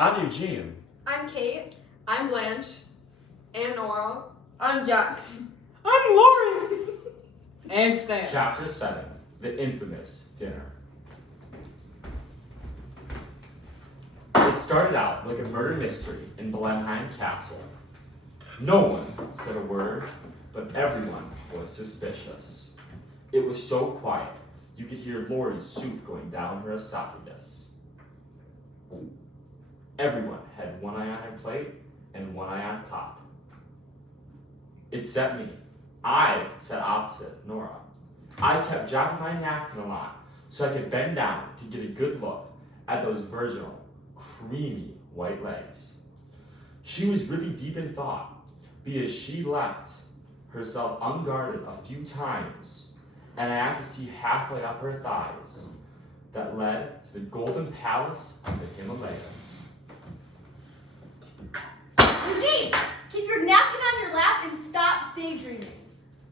I'm Eugene. I'm Kate. I'm Blanche. And Nora. I'm Jack. I'm Lori. And Stan. Chapter 7, The Infamous Dinner. It started out like a murder mystery in Blenheim Castle. No one said a word, but everyone was suspicious. It was so quiet, you could hear Lori's soup going down her esophagus. Everyone had one eye on her plate and one eye on Pop. Except me. I sat opposite Nora. I kept dropping my napkin a lot so I could bend down to get a good look at those virginal, creamy white legs. She was really deep in thought because she left herself unguarded a few times, and I had to see halfway up her thighs that led to the Golden Palace of the Himalayas. Eugene, keep your napkin on your lap and stop daydreaming.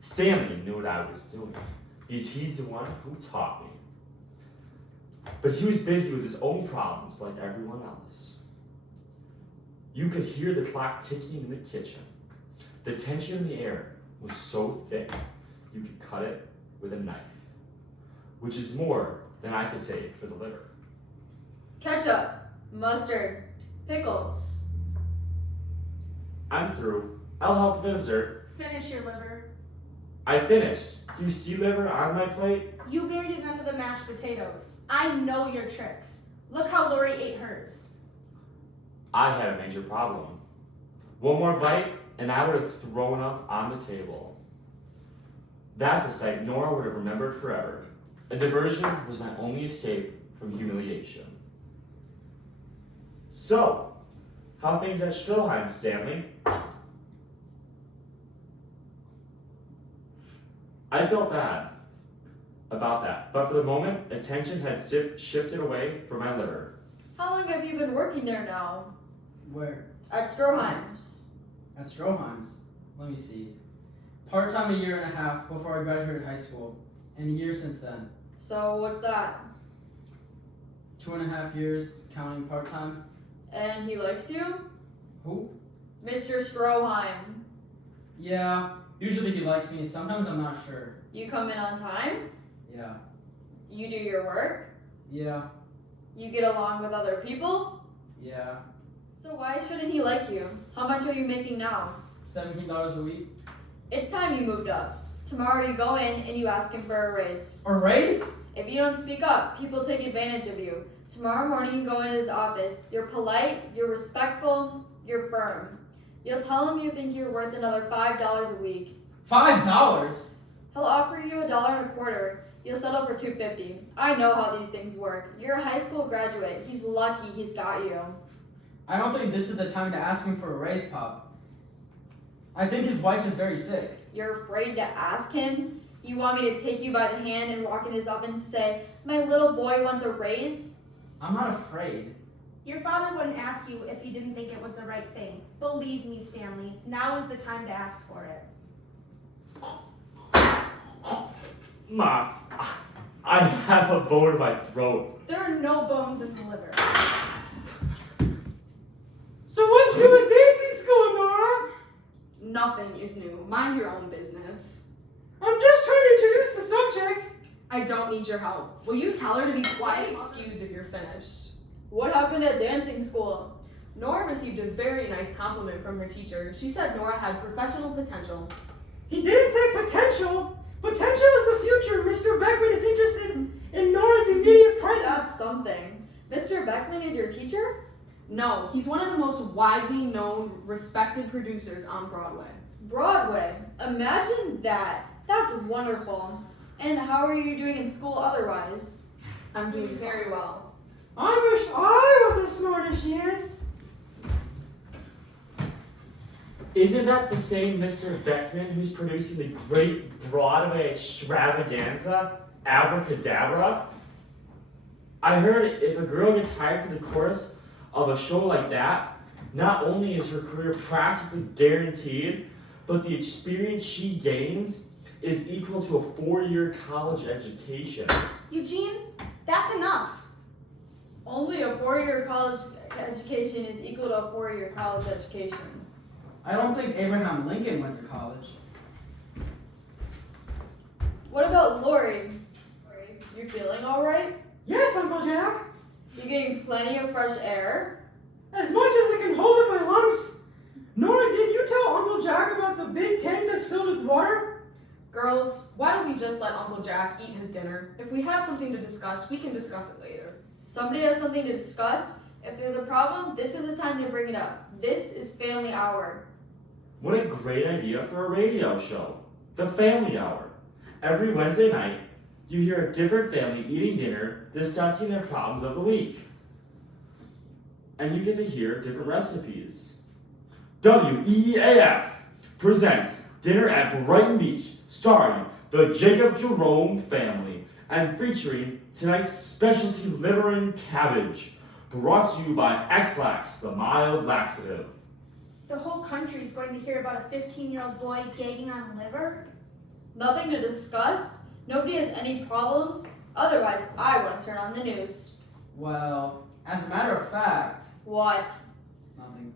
Stanley knew what I was doing because he's the one who taught me. But he was busy with his own problems like everyone else. You could hear the clock ticking in the kitchen. The tension in the air was so thick you could cut it with a knife, which is more than I could say for the liver. Ketchup, mustard, pickles. I'm through. I'll help with the dessert. Finish your liver. I finished. Do you see liver on my plate? You buried it under the mashed potatoes. I know your tricks. Look how Lori ate hers. I had a major problem. One more bite, and I would have thrown up on the table. That's a sight Nora would have remembered forever. A diversion was my only escape from humiliation. So, how are things at Stroheim, Stanley? I felt bad about that, but for the moment, attention had shifted away from my liver. How long have you been working there now? Where? At Stroheim's. At Stroheim's. Let me see. Part-time a year and a half before I graduated high school, and a year since then. So what's that? 2.5 years, counting part-time. And he likes you? Who? Mr. Stroheim. Yeah, usually he likes me. Sometimes I'm not sure. You come in on time? Yeah. You do your work? Yeah. You get along with other people? Yeah. So why shouldn't he like you? How much are you making now? $17 a week. It's time you moved up. Tomorrow you go in and you ask him for a raise. A raise? If you don't speak up, people take advantage of you. Tomorrow morning you go in his office. You're polite, you're respectful, you're firm. You'll tell him you think you're worth another $5 a week. $5? He'll offer you $1.25. You'll settle for $2.50. I know how these things work. You're a high school graduate. He's lucky he's got you. I don't think this is the time to ask him for a raise, Pop. I think his wife is very sick. You're afraid to ask him? You want me to take you by the hand and walk in his office and say, my little boy wants a raise? I'm not afraid. Your father wouldn't ask you if he didn't think it was the right thing. Believe me, Stanley, now is the time to ask for it. Ma, I have a bone in my throat. There are no bones in the liver. So what's new at dancing school, Nora? Nothing is new. Mind your own business. I'm just trying to introduce the subject. I don't need your help. Will you tell her to be quiet? Excused if you're finished. What happened at dancing school? Nora received a very nice compliment from her teacher. She said Nora had professional potential. He didn't say potential. Potential is the future. Mr. Beckman is interested in Nora's immediate present. That's something. Mr. Beckman is your teacher? No, he's one of the most widely known, respected producers on Broadway. Broadway. Imagine that. That's wonderful. And how are you doing in school otherwise? I'm doing very well. I wish I was as smart as she is. Isn't that the same Mr. Beckman who's producing the great Broadway extravaganza, Abracadabra? I heard if a girl gets hired for the chorus of a show like that, not only is her career practically guaranteed, but the experience she gains is equal to a 4-year college education. Eugene, that's enough. Only a 4-year college education is equal to a 4-year college education. I don't think Abraham Lincoln went to college. What about Lori? Lori, you feeling alright? Yes, Uncle Jack. You getting plenty of fresh air? As much as I can hold in my lungs. Nora, did you tell Uncle Jack about the big tank that's filled with water? Girls, why don't we just let Uncle Jack eat his dinner? If we have something to discuss, we can discuss it later. Somebody has something to discuss? If there's a problem, this is the time to bring it up. This is Family Hour. What a great idea for a radio show. The Family Hour. Every Wednesday night, you hear a different family eating dinner, discussing their problems of the week. And you get to hear different recipes. WEAF presents Dinner at Brighton Beach, starring the Jacob Jerome family, and featuring tonight's specialty liver and cabbage, brought to you by X-Lax, the mild laxative. The whole country is going to hear about a 15-year-old boy gagging on liver. Nothing to discuss? Nobody has any problems? Otherwise, I want to turn on the news. Well, as a matter of fact, What? nothing.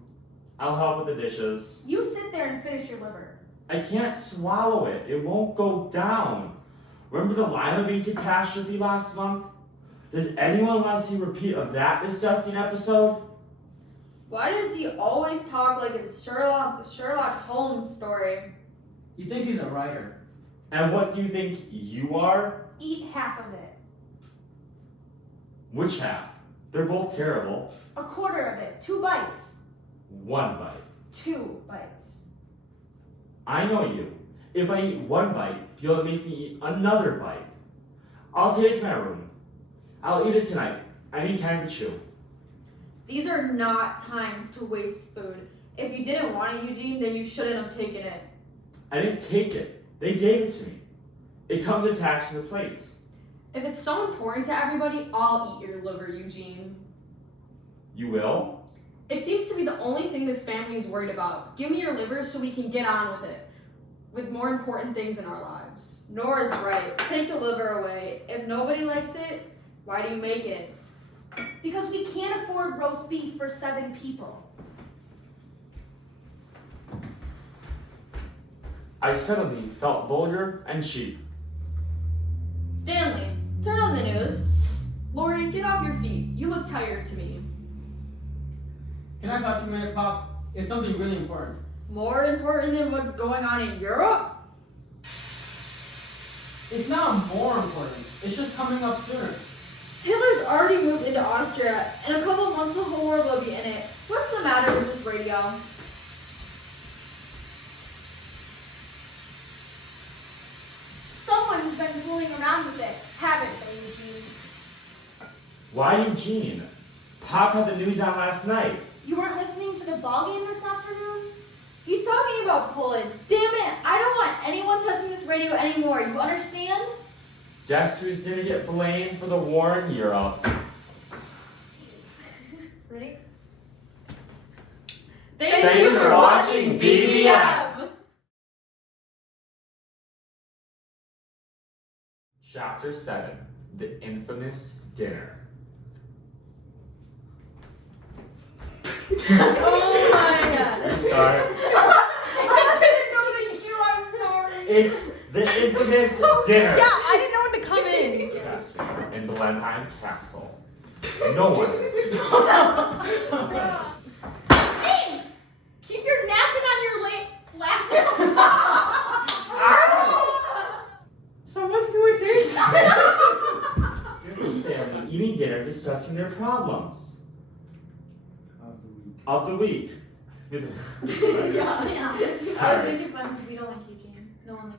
I'll help with the dishes. You sit there and finish your liver. I can't swallow it. It won't go down. Remember the lima bean catastrophe last month? Does anyone want to see a repeat of that disgusting episode? Why does he always talk like it's a Sherlock Holmes story? He thinks he's a writer. And what do you think you are? Eat half of it. Which half? They're both terrible. A quarter of it. 2 bites. 1 bite. 2 bites. I know you. If I eat 1 bite, you'll make me eat another bite. I'll take it to my room. I'll eat it tonight. I need time to chew. These are not times to waste food. If you didn't want it, Eugene, then you shouldn't have taken it. I didn't take it. They gave it to me. It comes attached to the plate. If it's so important to everybody, I'll eat your liver, Eugene. You will? It seems to be the only thing this family is worried about. Give me your liver so we can get on with it. With more important things in our lives. Nora's right. Take the liver away. If nobody likes it, why do you make it? Because we can't afford roast beef for 7 people. I suddenly felt vulgar and cheap. Stanley, turn on the news. Lori, get off your feet. You look tired to me. Can I talk to you a minute, Pop? It's something really important. More important than what's going on in Europe? It's not more important. It's just coming up sooner. Hitler's already moved into Austria. In a couple of months, the whole world will be in it. What's the matter with this radio? Someone's been fooling around with it, haven't they, Eugene? Why Eugene? Pop had the news on last night. You weren't listening to the ball game this afternoon? He's talking about Poland. Damn it! I don't want anyone touching this radio anymore. You understand? Guess who's gonna get blamed for the war in Europe? Ready? Thanks for watching BBM. Chapter 7, The Infamous Dinner. Oh my god. Sorry. I didn't know the cue, I'm sorry. It's The Infamous Dinner. Yeah, I didn't know when to come in. Yes, in Blenheim Castle. No one. Yes. Gene, keep your napkin on your lap. So what's new with this? Here's family eating dinner discussing their problems of the week. Yeah. I was making fun because we don't like Eugene. No one likes